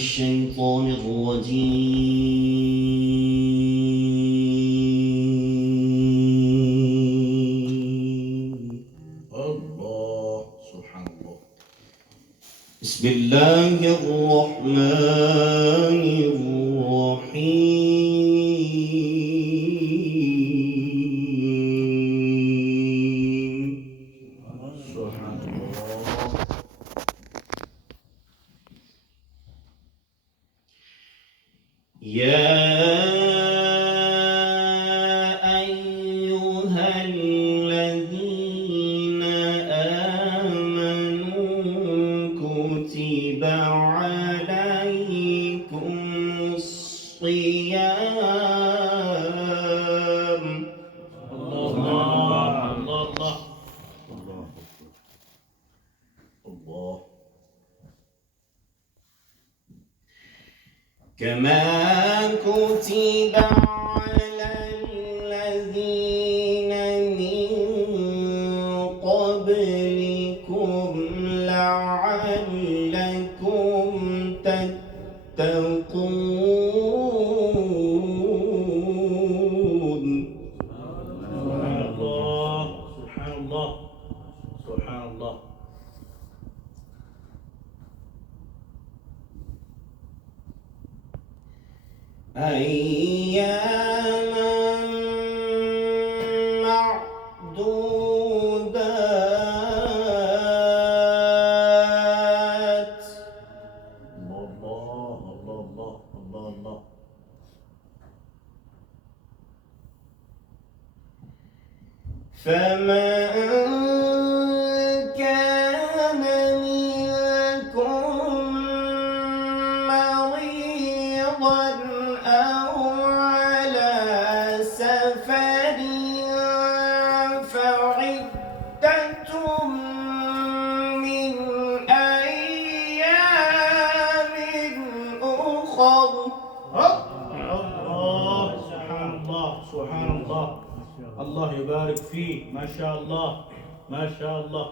الشيطان الرجيم. الله سبحان الله. بسم الله الرحمن الرحيم. سبحان الله. يا أيها الذين آمنوا كتب عليكم الصيام. الله الله الله الله. كما كتب على الذين من قبلكم لعلكم تتقون. سبحان الله سبحان الله سبحان الله. أياما معدودات. الله الله الله الله الله. فمن كان منكم مريضا أو على سفر فعدة من أيام أخر. الله سبحان الله سبحان الله. الله يبارك فيك، ما شاء الله ما شاء الله.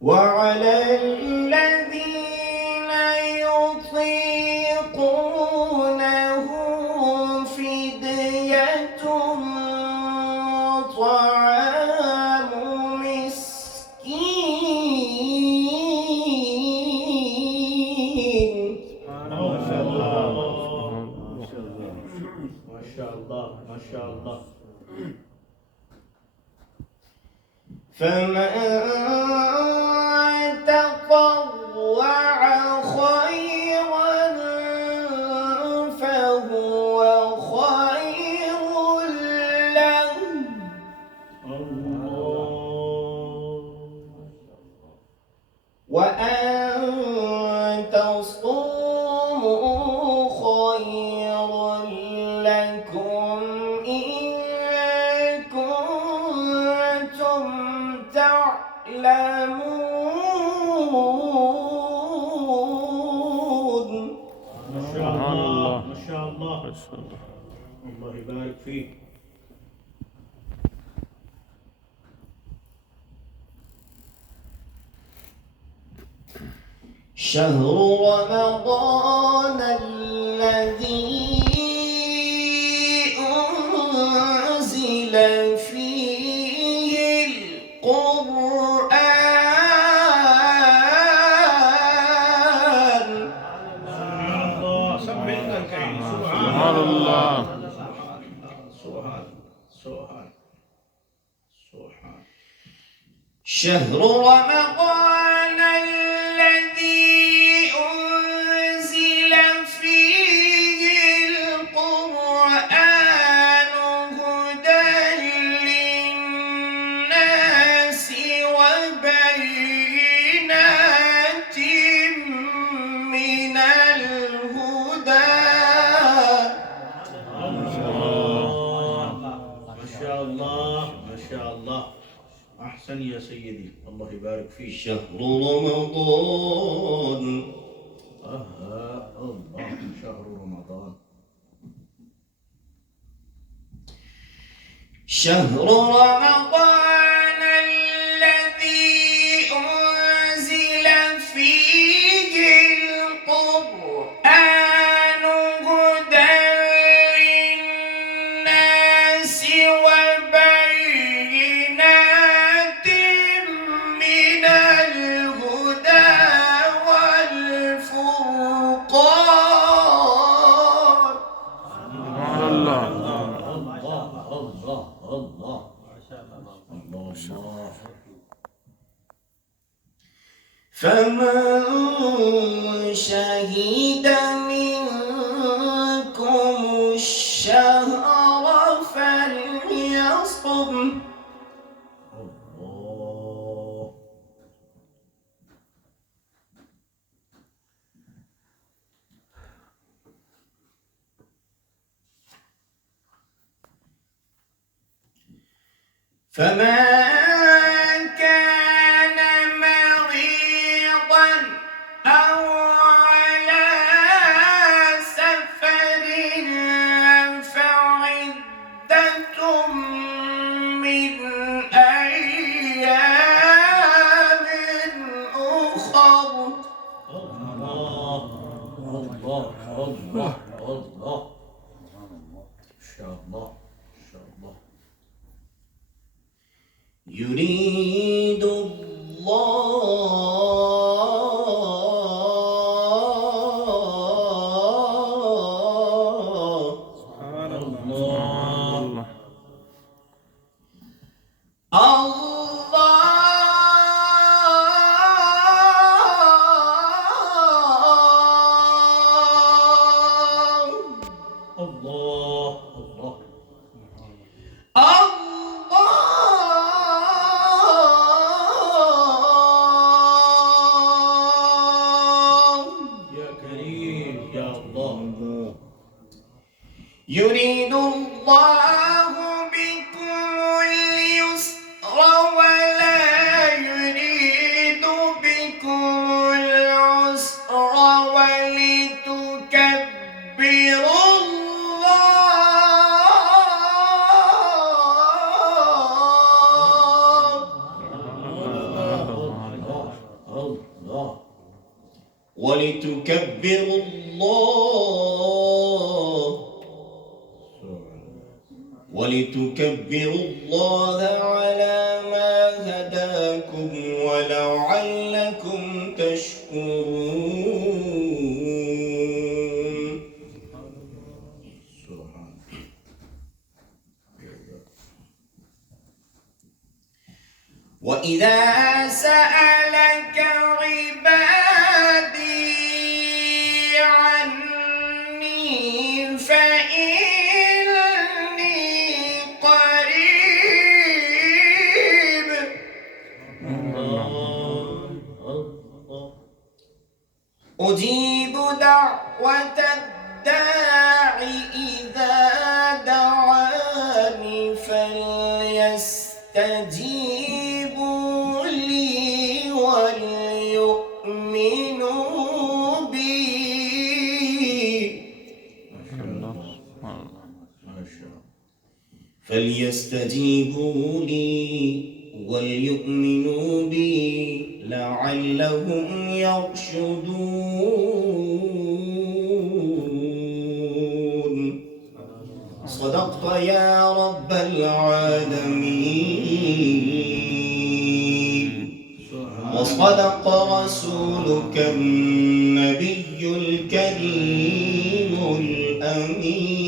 وعلى الذين يطيقونه فدية طعام مسكين. ما شاء الله ما شاء الله ما شاء الله. فمن تطوع خيرا فهو خير له. الله. وأن تصوموا خير لكم إن كنتم تعلمون. ما شاء الله ما شاء الله. الله يبارك فيك. شهر رمضان الذي أنزل فيه القرآن. سبحان الله. سبحان الله. سبحان الله. سبحان سبحان سبحان. شهر رمضان الذي أنزل فيه القرآن هدى للناس وبينات من الهدى. ما شاء الله ما شاء الله. أحسن يا سيدي، الله يبارك فيك. شهر رمضان الله. شهر رمضان. شهر رمضان الذي فمن شهد منكم الشهر فليصم. الله. فمن كان مريضا أو على سفر فعدة من أيام أخر. الله الله الله الله. إن شاء الله إن شاء الله. يريد الله سبحان الله. الله الله. يا كريم يا الله. يريد الله بكم اليسر ولا يريد بكم العسر ولتكبروا الله. ولتكبروا الله على ما هداكم ولعلكم تشكرون. وإذا سألك عبادي عني فإني قريب أجيب دعوة الداع إذا دعاني فليستجيبوا لي وليؤمنوا بي. فليستجيبوا لي وليؤمنوا بي لعلهم يرشدون. صدقت يا رب العالمين وصدق رسولك النبي الكريم الأمين.